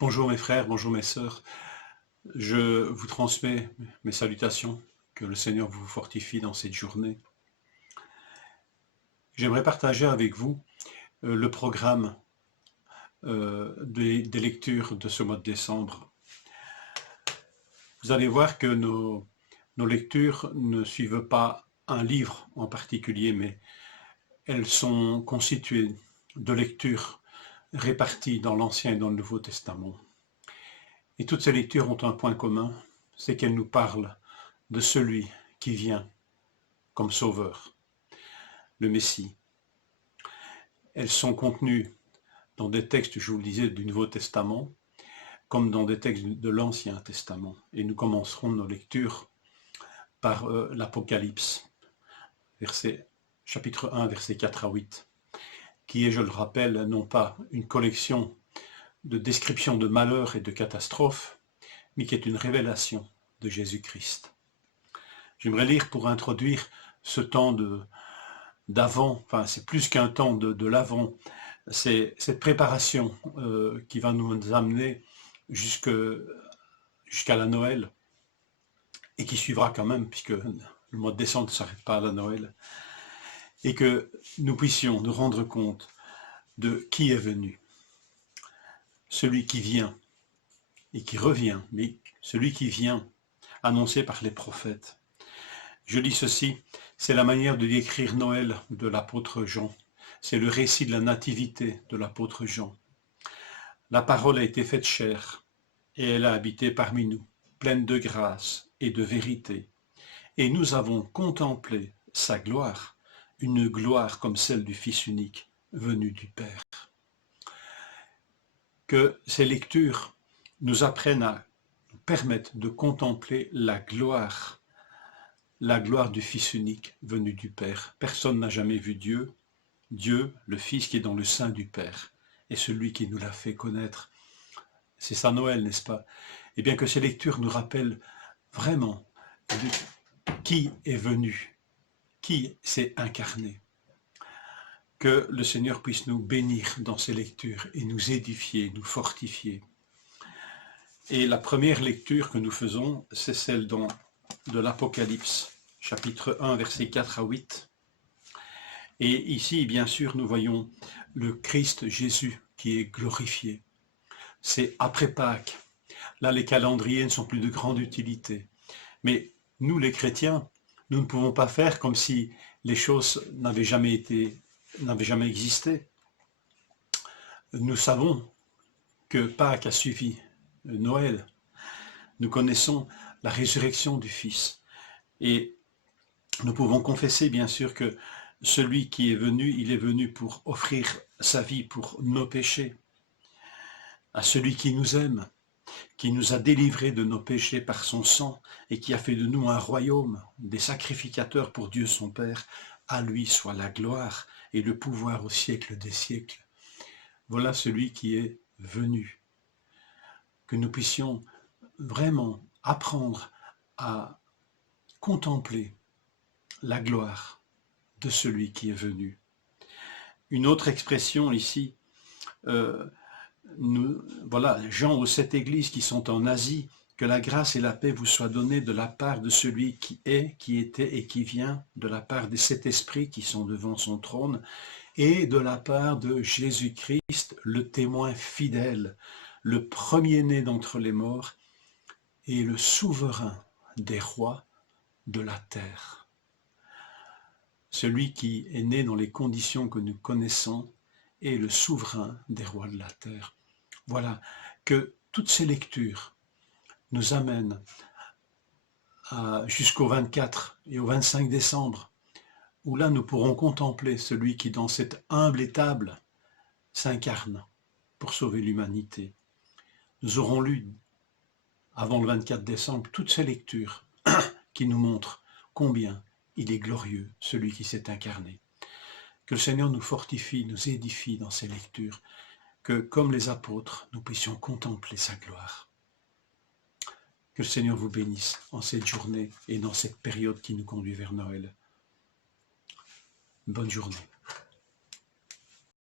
Bonjour mes frères, bonjour mes sœurs. Je vous transmets mes salutations. Que le Seigneur vous fortifie dans cette journée. J'aimerais partager avec vous le programme des lectures de ce mois de décembre. Vous allez voir que nos lectures ne suivent pas un livre en particulier, mais elles sont constituées de lectures réparties dans l'Ancien et dans le Nouveau Testament. Et toutes ces lectures ont un point commun, c'est qu'elles nous parlent de celui qui vient comme sauveur, le Messie. Elles sont contenues dans des textes, je vous le disais, du Nouveau Testament, comme dans des textes de l'Ancien Testament. Et nous commencerons nos lectures par l'Apocalypse, chapitre 1, versets 4 à 8, qui est, je le rappelle, non pas une collection de descriptions de malheurs et de catastrophes, mais qui est une révélation de Jésus-Christ. J'aimerais lire pour introduire ce temps d'avant, enfin c'est plus qu'un temps de l'avant, c'est cette préparation qui va nous amener jusqu'à la Noël, et qui suivra quand même, puisque le mois de décembre ne s'arrête pas à la Noël, et que nous puissions nous rendre compte de qui est venu, celui qui vient et qui revient, mais celui qui vient, annoncé par les prophètes. Je lis ceci, c'est la manière de décrire Noël de l'apôtre Jean. C'est le récit de la nativité de l'apôtre Jean. La parole a été faite chair, et elle a habité parmi nous, pleine de grâce et de vérité. Et nous avons contemplé sa gloire, une gloire comme celle du Fils unique, venu du Père. Que ces lectures nous apprennent à nous permettre de contempler la gloire du Fils unique, venu du Père. Personne n'a jamais vu Dieu. Dieu, le Fils qui est dans le sein du Père, est celui qui nous l'a fait connaître. C'est ça Noël, n'est-ce pas? Et bien que ces lectures nous rappellent vraiment qui est venu, qui s'est incarné. Que le Seigneur puisse nous bénir dans ces lectures et nous édifier, nous fortifier. Et la première lecture que nous faisons, c'est celle de l'Apocalypse, chapitre 1, versets 4 à 8. Et ici, bien sûr, nous voyons le Christ Jésus qui est glorifié. C'est après Pâques. Là, les calendriers ne sont plus de grande utilité. Mais nous, les chrétiens, nous ne pouvons pas faire comme si les choses n'avaient jamais existé. Nous savons que Pâques a suivi Noël. Nous connaissons la résurrection du Fils. Et nous pouvons confesser, bien sûr, que celui qui est venu, il est venu pour offrir sa vie pour nos péchés. À celui qui nous aime, qui nous a délivrés de nos péchés par son sang et qui a fait de nous un royaume, des sacrificateurs pour Dieu son Père, à lui soit la gloire et le pouvoir au siècle des siècles. Voilà celui qui est venu. Que nous puissions vraiment apprendre à contempler la gloire de celui qui est venu. Une autre expression ici, voilà, Jean aux 7 églises qui sont en Asie, que la grâce et la paix vous soient données de la part de celui qui est, qui était et qui vient, de la part des 7 esprits qui sont devant son trône, et de la part de Jésus-Christ, le témoin fidèle, le premier-né d'entre les morts, et le souverain des rois de la terre. Celui qui est né dans les conditions que nous connaissons est le souverain des rois de la terre. Voilà, que toutes ces lectures nous amènent jusqu'au 24 et au 25 décembre, où là nous pourrons contempler celui qui dans cette humble étable s'incarne pour sauver l'humanité. Nous aurons lu avant le 24 décembre toutes ces lectures qui nous montrent combien il est glorieux, celui qui s'est incarné. Que le Seigneur nous fortifie, nous édifie dans ces lectures, que, comme les apôtres, nous puissions contempler sa gloire. Que le Seigneur vous bénisse en cette journée et dans cette période qui nous conduit vers Noël. Bonne journée.